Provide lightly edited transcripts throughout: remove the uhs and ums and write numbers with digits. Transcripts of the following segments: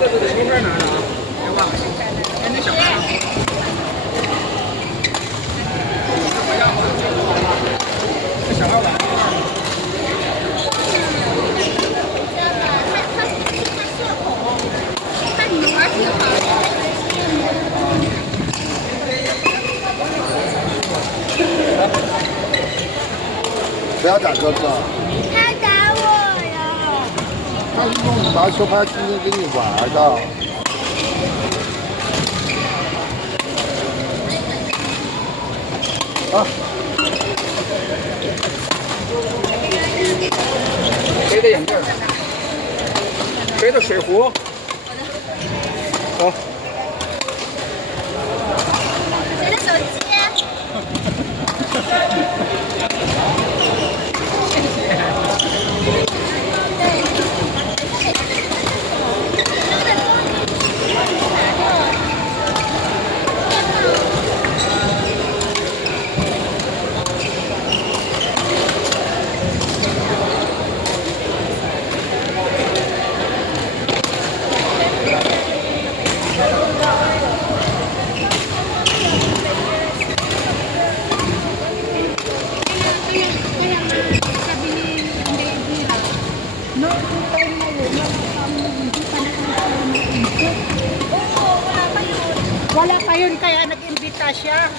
这个切片拿了啊，别忘了。哎，那小孩啊，不要了，那小孩碗。不要打哥哥，他打我了。他是用羽毛球拍今天跟你玩的。啊，谁的眼镜？谁的水壶？走。谁的手机？Wala pa yun, kaya nag-imbita siya.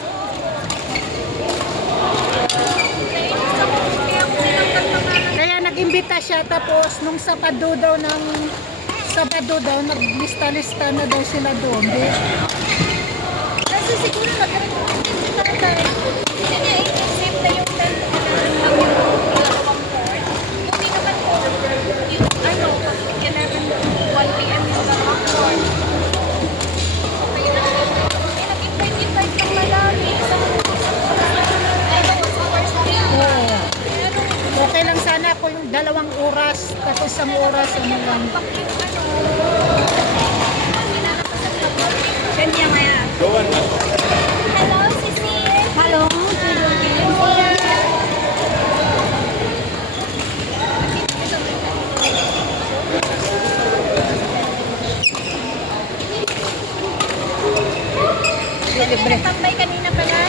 Kaya nag-imbita siya, tapos nung Sabado daw naglista-lista na daw sila doon. Kasi siguro nag-imbita tayo. Hindi niya inisip na yung dalawang board. Hindi naman po, yung 11 to 1 p.m. yung dalawang board. Okay lang sana ako yung 2 oras, tapos 1 oras, ano lang. Hello, Sisi. Hello. Libre. Tambay kanina pala?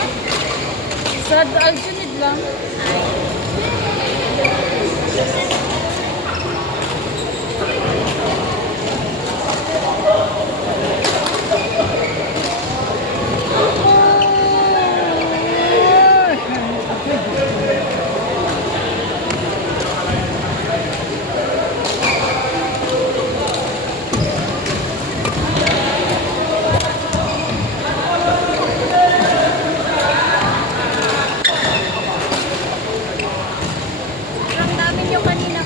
Sa Alsunid lang. Ang namin yung kanina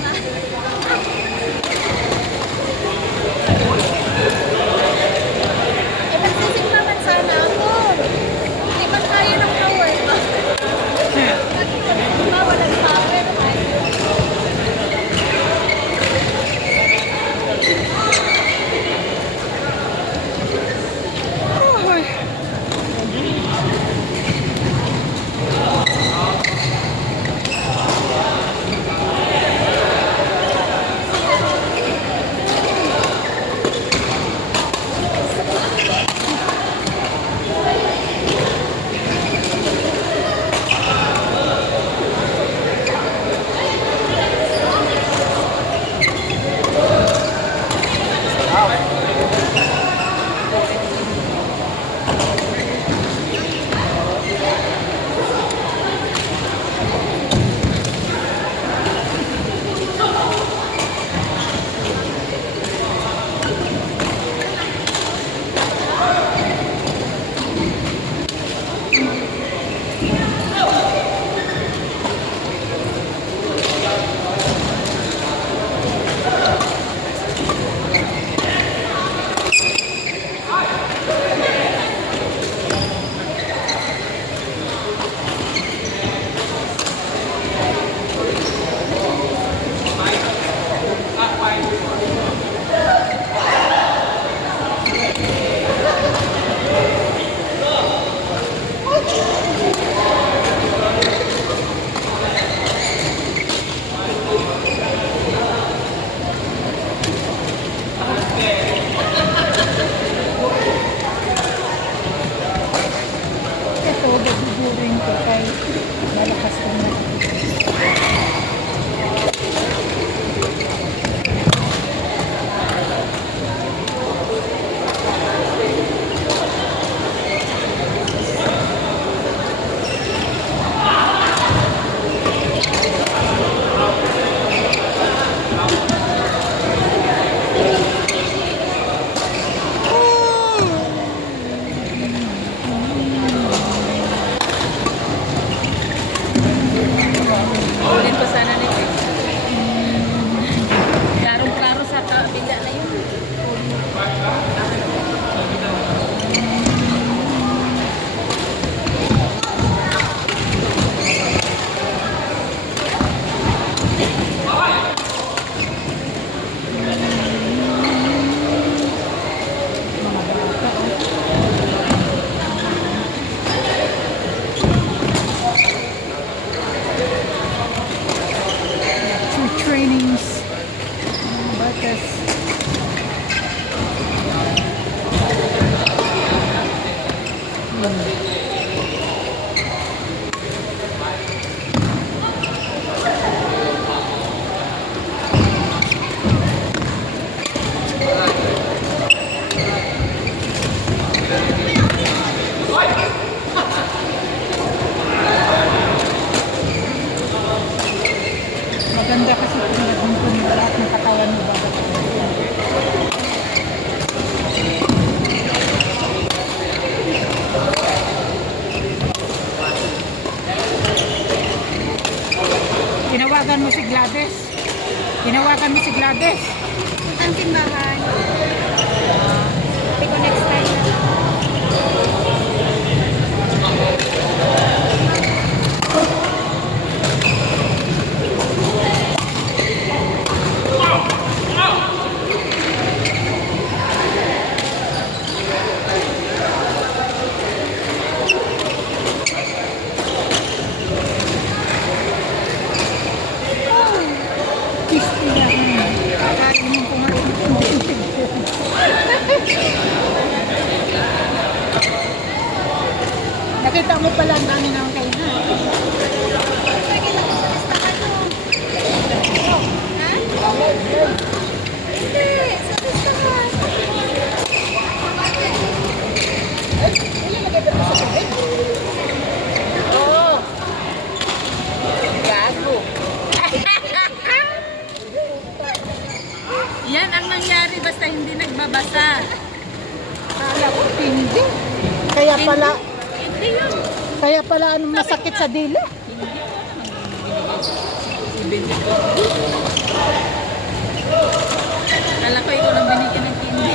kami si Gladys. Ang simbahan. Hindi ko next time. Kakainin ko nga Nakita mo pala ang dami ng kainan. Lagi lang sa listahan mo. Ha? Hindi, sa listahan. Oo. Gago. Yan ang nangyari basta hindi nagbabasa. Kala ko hindi. Kaya pala, Hindi yun. kaya pala anong masakit sa dila. Kala ko ikaw lang binigyan ng tindi.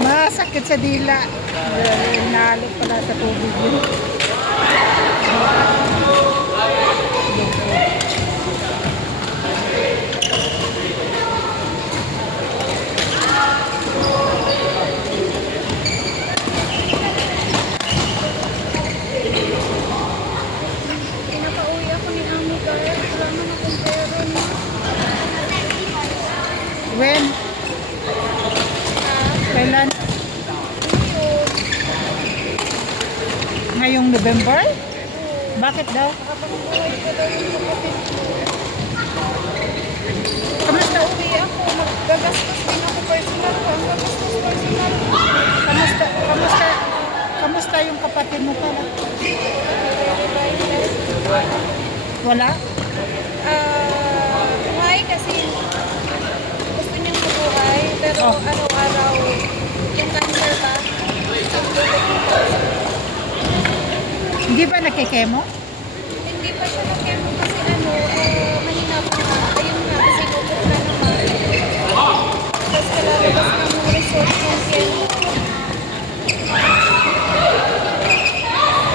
Masakit sa dila. Nalo pala sa tubig yun. Pinapauwi ako ni Amo Gar. Wala man akong pera niya. When? Kailan? Ngayong November? Bakit daw? Kamusta uwi ako? Magagastos din ako personal ko. Ang gagastos personal. Kamusta yung kapatid mo pala? Wala? Buhay kasi gusto niyang mabuhay. Pero Oh. araw-araw yung cancer ba? Hindi ba nakikemo? Hindi pa siya na-chemo kasi mahina pa nga. Ayun nga, kasi bukod na naman. Tapos kalalabas ng result ng chemo.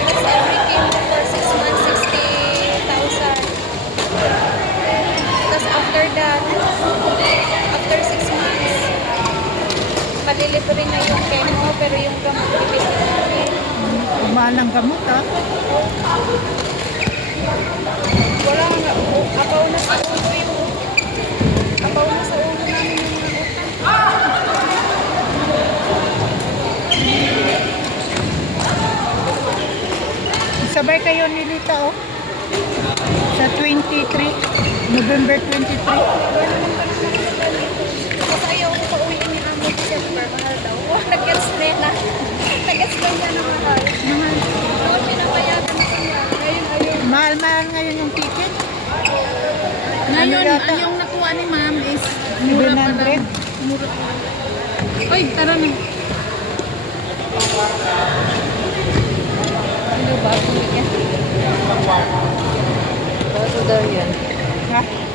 Tapos every chemo for 6 months, 60,000. Tapos after that, after 6 months, malilibre na yung chemo, pero yung gamot bibigyan namin. Mahal ang gamot ha? Wala nga, apaw na sa ulo yung apaw na sa ulo namin yung mga utang. Sabay kayo ni Lita oh. Sa 23, November 23. Kasi ayaw ko pa uwi ni Amo December, mahal daw. Nag-gets na. Nag-gets na niya ng mahal. Oo, pinapayagan ako niya. Ayun. Mahal-mahal ngayon yung ticket. Ngayon, Ano yata? yung nakuha ni ma'am is mura pa 700. lang. Mura pa. Oy, tara na. Ha?